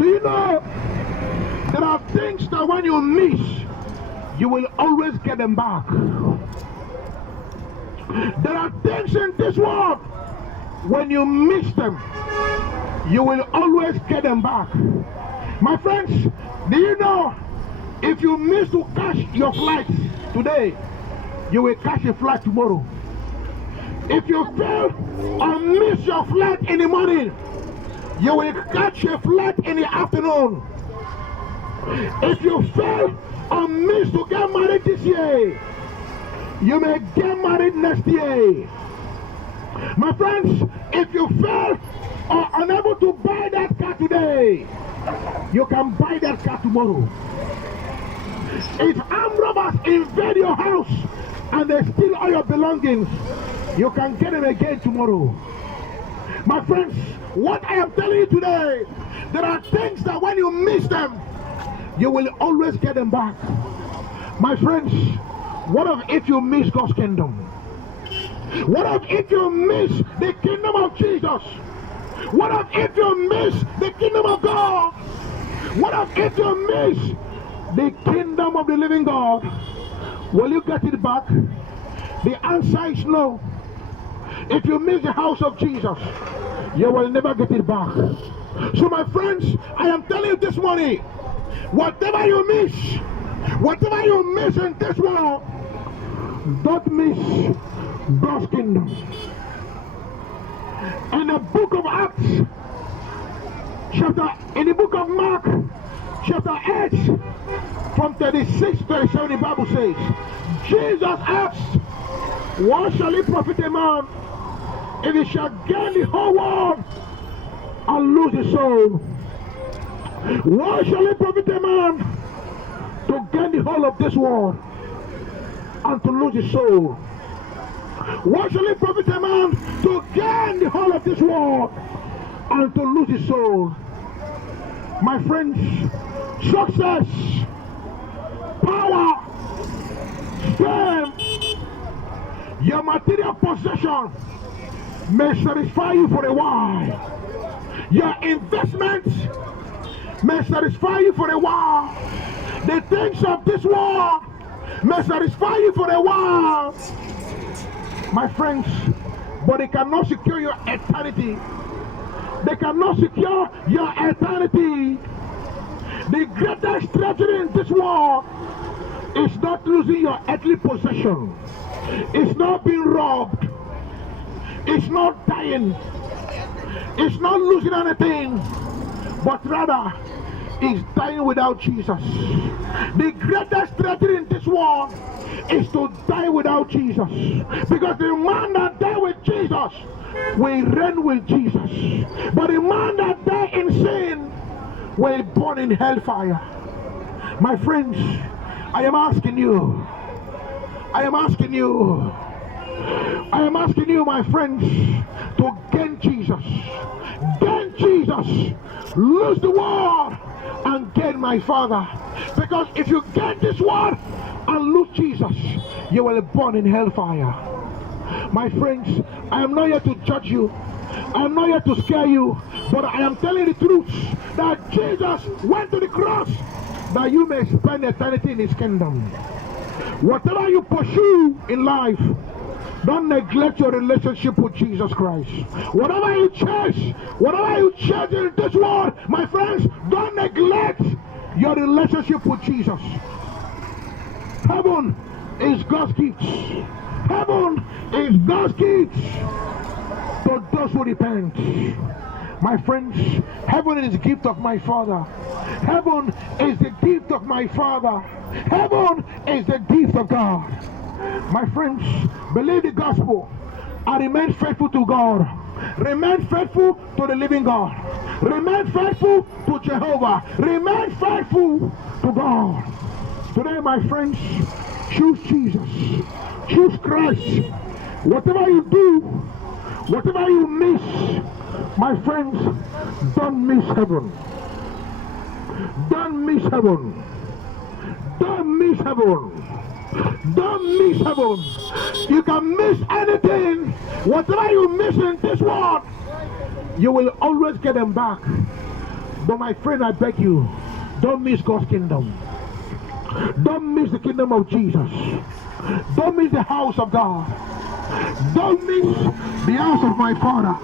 Do you know there are things that when you miss, you will always get them back? There are things in this world, when you miss them, you will always get them back. My friends, do you know if you miss to catch your flight today, you will catch a flight tomorrow? If you fail or miss your flight in the morning, you will catch a flight in the afternoon. If you fail or miss to get married this year, you may get married next year. My friends, if you fail or unable to buy that car today, you can buy that car tomorrow. If armed robbers invade your house and they steal all your belongings, you can get them again tomorrow. My friends, what I am telling you today, there are things that when you miss them, you will always get them back. My friends, what if you miss God's kingdom? What if you miss the kingdom of Jesus? What if you miss the kingdom of God? What if you miss the kingdom of the living God? Will you get it back? The answer is no. If you miss the house of Jesus, you will never get it back. So my friends, I am telling you this morning, whatever you miss in this world, don't miss God's kingdom. In the book of Acts, in the book of Mark, chapter 8, from 36 to 37, the Bible says, Jesus asked, what shall it profit a man if he shall gain the whole world and lose his soul? What shall it profit a man to gain the whole of this world and to lose his soul? What shall it profit a man to gain the whole of this world and to lose his soul? My friends, success, power, fame, your material possession may satisfy you for a while. Your investments may satisfy you for a while. The things of this world may satisfy you for a while. My friends, but they cannot secure your eternity. They cannot secure your eternity. The greatest treasure in this world is not losing your earthly possession. It's not being robbed. It's not dying. It's not losing anything, but rather is dying without Jesus. The greatest treasure in this world is to die without Jesus, because the man that died with Jesus will reign with Jesus, but the man that died in sin will burn in hellfire. My friends, I am asking you, my friends, to gain Jesus, lose the world and gain my Father. Because if you gain this world and lose Jesus, you will burn in hellfire. My friends, I am not here to judge you. I am not here to scare you, but I am telling the truth that Jesus went to the cross that you may spend eternity in his kingdom. Whatever you pursue in life, don't neglect your relationship with Jesus Christ. Whatever you chase in this world, my friends, don't neglect your relationship with Jesus. Heaven is God's gift. Heaven is God's gift to those who repent. My friends, heaven is the gift of my Father. Heaven is the gift of my Father. Heaven is the gift of God. My friends, believe the gospel and remain faithful to God. Remain faithful to the living God. Remain faithful to Jehovah. Remain faithful to God. Today, my friends, choose Jesus. Choose Christ. Whatever you do, whatever you miss, my friends, don't miss heaven. Don't miss heaven. Don't miss heaven. Don't miss heaven. You can miss anything. Whatever you miss in this world, you will always get them back. But my friend, I beg you, don't miss God's kingdom. Don't miss the kingdom of Jesus. Don't miss the house of God. Don't miss the house of my Father.